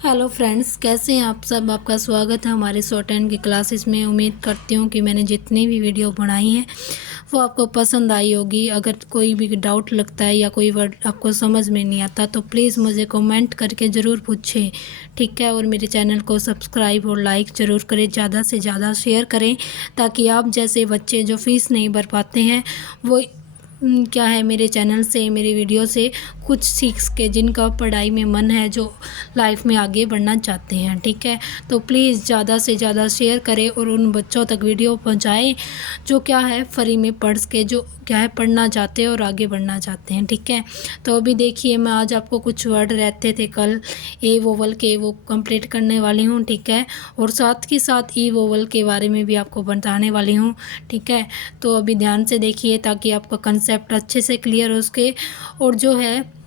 Hello friends, कैसे हैं आप सब। आपका स्वागत है हमारे शॉर्ट हैंड की क्लासेस में। उम्मीद करती हूँ कि मैंने जितनी भी वीडियो बनाई हैं वो आपको पसंद आई होगी। अगर कोई भी डाउट लगता है या कोई वर्ड आपको समझ में नहीं आता तो प्लीज़ मुझे कमेंट करके ज़रूर पूछें, ठीक है। और मेरे चैनल को सब्सक्राइब और लाइक ज़रूर करें, ज़्यादा से ज़्यादा शेयर करें, ताकि आप जैसे बच्चे जो फ़ीस नहीं भर पाते हैं वो क्या है मेरे चैनल से, मेरी वीडियो से कुछ सीख के, जिनका पढ़ाई में मन है, जो लाइफ में आगे बढ़ना चाहते हैं, ठीक है। तो प्लीज़ ज़्यादा से ज़्यादा शेयर करें और उन बच्चों तक वीडियो पहुंचाएं जो क्या है फ्री में पढ़ के, जो क्या है पढ़ना चाहते हैं और आगे बढ़ना चाहते हैं, ठीक है। तो अभी देखिए, मैं आज आपको कुछ वर्ड रहते थे कल ए वोवल के, वो कंप्लीट करने वाली हूँ, ठीक है। और साथ ही साथ ई वोवल के बारे में भी आपको बताने वाली हूँ, ठीक है। तो अभी ध्यान से देखिए ताकि आपका कंसेप्ट अच्छे से क्लियर हो सके, और जो है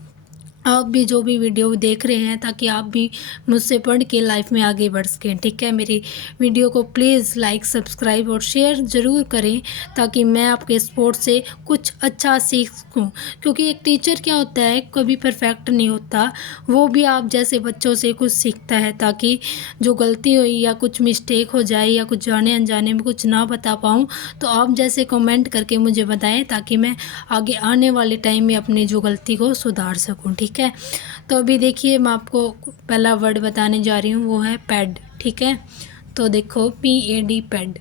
आप भी जो भी वीडियो देख रहे हैं, ताकि आप भी मुझसे पढ़ के लाइफ में आगे बढ़ सकें, ठीक है। मेरी वीडियो को प्लीज़ लाइक, सब्सक्राइब और शेयर ज़रूर करें, ताकि मैं आपके सपोर्ट से कुछ अच्छा सीख सकूं। क्योंकि एक टीचर क्या होता है, कभी परफेक्ट नहीं होता, वो भी आप जैसे बच्चों से कुछ सीखता है, ताकि जो गलती हुई या कुछ मिस्टेक हो जाए या कुछ जाने अनजाने में कुछ ना बता पाऊँ तो आप जैसे कमेंट करके मुझे बताएं, ताकि मैं आगे आने वाले टाइम में अपनी जो गलती को सुधार सकूं, ठीक है। तो अभी देखिए, मैं आपको पहला वर्ड बताने जा रही हूँ, वो है पैड, ठीक है। तो देखो, PAD, पैड।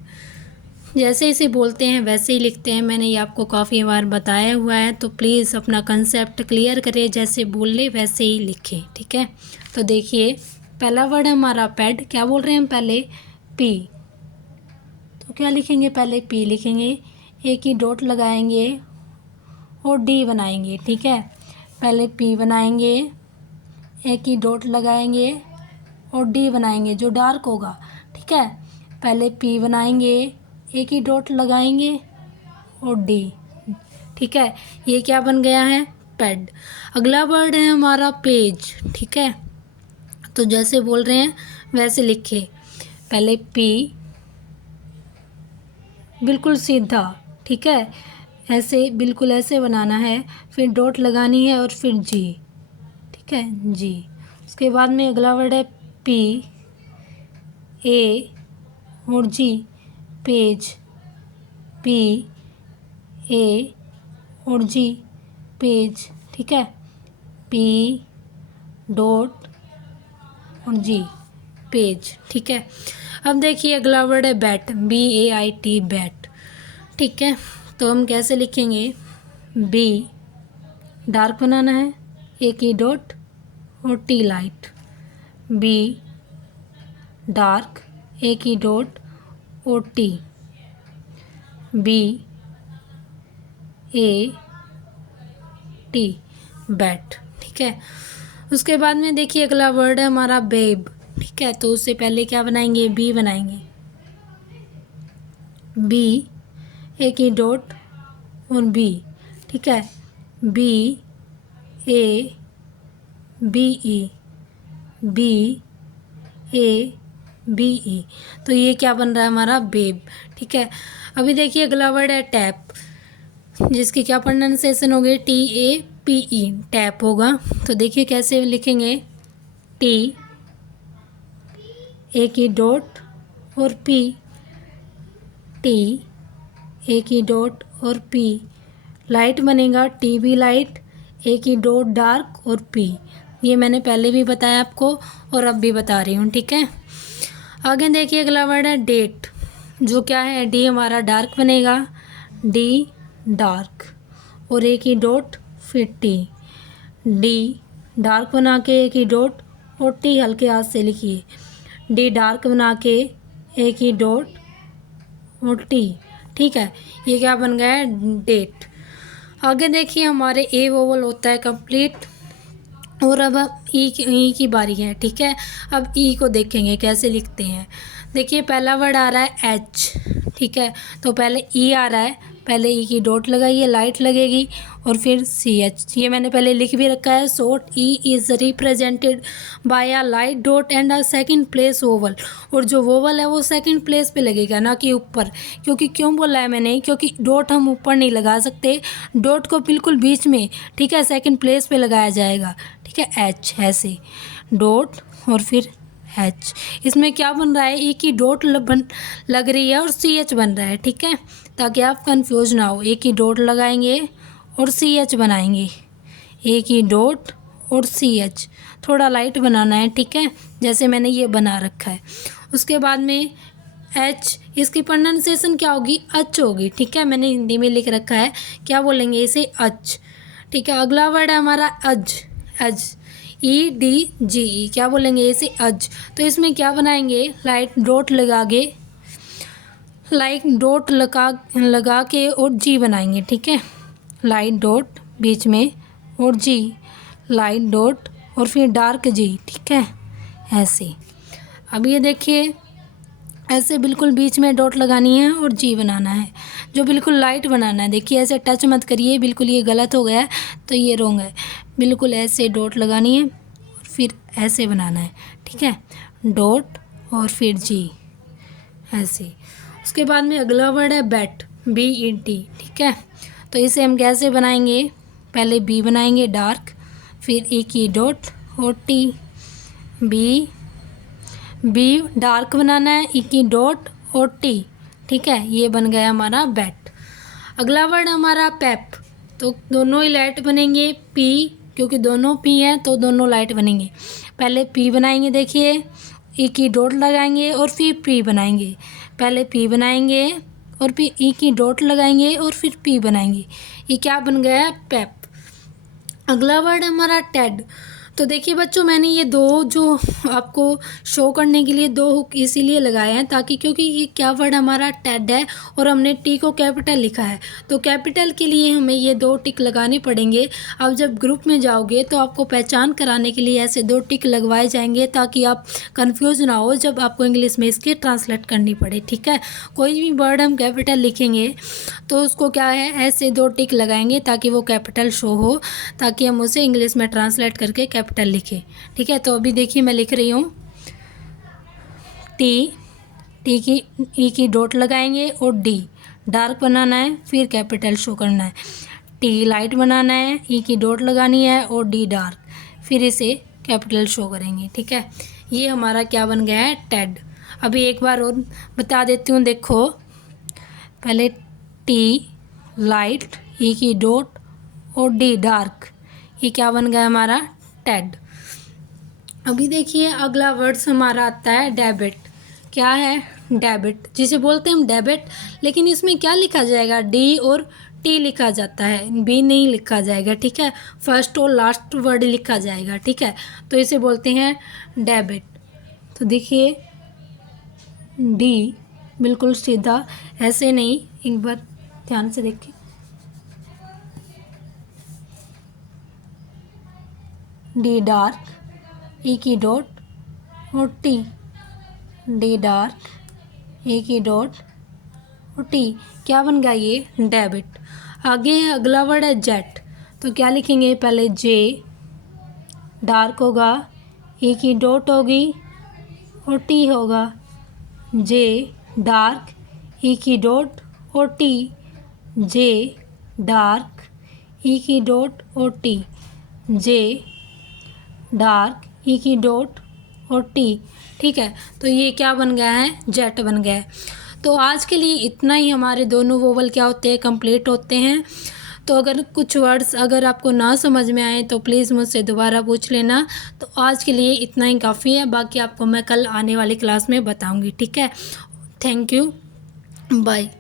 जैसे इसे बोलते हैं वैसे ही लिखते हैं, मैंने ये आपको काफ़ी बार बताया हुआ है। तो प्लीज़ अपना कंसेप्ट क्लियर करें, जैसे बोले वैसे ही लिखें, ठीक है। तो देखिए, पहला वर्ड हमारा पैड, क्या बोल रहे हैं हम पहले, पी। तो क्या लिखेंगे, पहले पी लिखेंगे, एक ही डॉट लगाएंगे और डी बनाएंगे, ठीक है। पहले पी बनाएंगे, एक ही डॉट लगाएंगे और डी बनाएंगे जो डार्क होगा, ठीक है। पहले पी बनाएंगे, एक ही डॉट लगाएंगे और डी, ठीक है। ये क्या बन गया है, पैड। अगला वर्ड है हमारा पेज, ठीक है। तो जैसे बोल रहे हैं वैसे लिखे, पहले पी बिल्कुल सीधा, ठीक है, ऐसे बिल्कुल ऐसे बनाना है, फिर डॉट लगानी है और फिर जी, ठीक है, जी। उसके बाद में अगला वर्ड है पी, ए और जी, पेज, पी, ए और जी, पेज, ठीक है। पी डॉट और जी, पेज, ठीक है। अब देखिए, अगला वर्ड है बैट, BAIT, बैट, ठीक है। तो हम कैसे लिखेंगे, बी डार्क बनाना है, एक ही डॉट और टी लाइट, बी डार्क, एक ही डॉट और T, B A T, bat, ठीक है। उसके बाद में देखिए, अगला वर्ड है हमारा बेब, ठीक है। तो उससे पहले क्या बनाएंगे, बी बनाएंगे, बी एक ही डॉट और बी, ठीक है, BABE, BABE। तो ये क्या बन रहा है हमारा, बेब, ठीक है। अभी देखिए, अगला वर्ड है टैप, जिसकी क्या प्रोनाउंसिएशन होगी, TAPE, टैप होगा। तो देखिए कैसे लिखेंगे, टी एक ही डॉट और पी, टी एक ही डॉट और पी, लाइट बनेगा TB लाइट, एक ही डॉट डार्क और पी। ये मैंने पहले भी बताया आपको और अब भी बता रही हूँ, ठीक है। आगे देखिए, अगला वर्ड है डेट, जो क्या है, डी हमारा डार्क बनेगा, डी डार्क और एक ही डॉट फिर टी, डी डार्क बना के एक ही डॉट और टी हल्के हाथ से लिखिए, डी डार्क बना के एक ही डॉट और टी, ठीक है। ये क्या बन गया है, डेट। आगे देखिए, हमारे ए वोवल होता है कंप्लीट, और अब ई की बारी है, ठीक है। अब ई को देखेंगे कैसे लिखते हैं। देखिए, पहला वर्ड आ रहा है एच, ठीक है। तो पहले ई आ रहा है, पहले ई की डॉट लगाइए, लाइट लगेगी और फिर CH। ये मैंने पहले लिख भी रखा है, short E is represented by a light dot and a second place vowel. और जो वोवल है वो सेकंड प्लेस पे लगेगा, ना कि ऊपर। क्योंकि क्यों बोला है मैंने, क्योंकि डॉट हम ऊपर नहीं लगा सकते, डॉट को बिल्कुल बीच में, ठीक है, सेकंड प्लेस पे लगाया जाएगा, ठीक है, एच ऐसे। डॉट और फिर एच। इसमें क्या बन रहा है, एक ही डॉट लग रही है और सी एच बन रहा है, ठीक है, ताकि आप कंफ्यूज ना हो। एक ही डॉट लगाएंगे और सी एच बनाएंगे, एक ही डॉट और सी एच। थोड़ा लाइट बनाना है, ठीक है, जैसे मैंने ये बना रखा है। उसके बाद में एच, इसकी प्रोनाउंसिएशन क्या होगी, अच होगी, ठीक है, मैंने हिंदी में लिख रखा है, क्या बोलेंगे इसे, अच, ठीक है। अगला वर्ड है हमारा अज, अज, ई डी जी ई, क्या बोलेंगे इसे, अज। तो इसमें क्या बनाएंगे, लाइट डॉट लगा के और जी बनाएंगे, ठीक है, लाइट डॉट बीच में और जी, लाइट डॉट और फिर डार्क जी, ठीक है, ऐसे। अब ये देखिए, ऐसे बिल्कुल बीच में डॉट लगानी है और जी बनाना है, जो बिल्कुल लाइट बनाना है। देखिए ऐसे टच मत करिए, बिल्कुल ये गलत हो गया है, तो ये रॉन्ग है। बिल्कुल ऐसे डॉट लगानी है और फिर ऐसे बनाना है, ठीक है, डॉट और फिर जी, ऐसे। उसके बाद में अगला वर्ड है बैट, बी ई टी, ठीक है। तो इसे हम कैसे बनाएंगे, पहले बी बनाएंगे डार्क, फिर ए की डॉट और टी, बी डार्क बनाना है, ई की डॉट और टी, ठीक है, ये बन गया हमारा बैट। अगला वर्ड हमारा पैप, तो दोनों ही लाइट बनेंगे, पी, क्योंकि दोनों पी हैं तो दोनों लाइट बनेंगे। पहले पी बनाएंगे, देखिए, ई की डॉट लगाएंगे और फिर पी बनाएंगे, पहले पी बनाएंगे और फिर ई की डॉट लगाएंगे और फिर पी बनाएंगे, ये क्या बन गया, पैप। अगला वर्ड हमारा टेड। तो देखिए बच्चों, मैंने ये दो जो आपको शो करने के लिए दो हुक इसीलिए लगाए हैं, ताकि, क्योंकि ये क्या वर्ड हमारा टेड है और हमने टी को कैपिटल लिखा है, तो कैपिटल के लिए हमें ये दो टिक लगाने पड़ेंगे। अब जब ग्रुप में जाओगे तो आपको पहचान कराने के लिए ऐसे दो टिक लगवाए जाएंगे, ताकि आप कंफ्यूज ना हो जब आपको इंग्लिश में इसकी ट्रांसलेट करनी पड़े, ठीक है। कोई भी वर्ड हम कैपिटल लिखेंगे तो उसको क्या है, ऐसे दो टिक लगाएंगे ताकि वो कैपिटल शो हो, ताकि हम उसे इंग्लिश में ट्रांसलेट करके कैपिटल लिखें, ठीक है। तो अभी देखिए मैं लिख रही हूँ, टी की, ई की डॉट लगाएंगे और डी डार्क बनाना है, फिर कैपिटल शो करना है, टी लाइट बनाना है, ई की डॉट लगानी है और डी डार्क, फिर इसे कैपिटल शो करेंगे, ठीक है। ये हमारा क्या बन गया है, टेड। अभी एक बार और बता देती हूँ, देखो, पहले टी लाइट, ई की डॉट और डी डार्क, ये क्या बन गया हमारा, टेड। अभी देखिए अगला वर्ड्स हमारा आता है डेबिट। क्या है, डेबिट, जिसे बोलते हैं हम डेबिट, लेकिन इसमें क्या लिखा जाएगा, डी और टी लिखा जाता है, बी नहीं लिखा जाएगा, ठीक है, फर्स्ट और लास्ट वर्ड लिखा जाएगा, ठीक है, तो इसे बोलते हैं डेबिट। तो देखिए डी बिल्कुल सीधा, ऐसे नहीं, एक बार ध्यान से देखिए, डी डार्क, ई की डॉट और टी, डी डार्क, ई की डॉट और टी, क्या बन गया ये, डेबिट। आगे है अगला वर्ड है जेट। तो क्या लिखेंगे, पहले जे डार्क होगा, ई की डॉट होगी और टी होगा, जे डार्क, ई की डॉट और टी, जे डार्क, ई की डॉट और टी, जे डार्क, ई की डॉट और टी, ठीक है। तो ये क्या बन गया है, जेट बन गया है। तो आज के लिए इतना ही, हमारे दोनों वोवल क्या होते हैं, कंप्लीट होते हैं। तो अगर कुछ वर्ड्स अगर आपको ना समझ में आए तो प्लीज़ मुझसे दोबारा पूछ लेना। तो आज के लिए इतना ही काफ़ी है, बाकी आपको मैं कल आने वाली क्लास में बताऊंगी, ठीक है। Thank you, bye.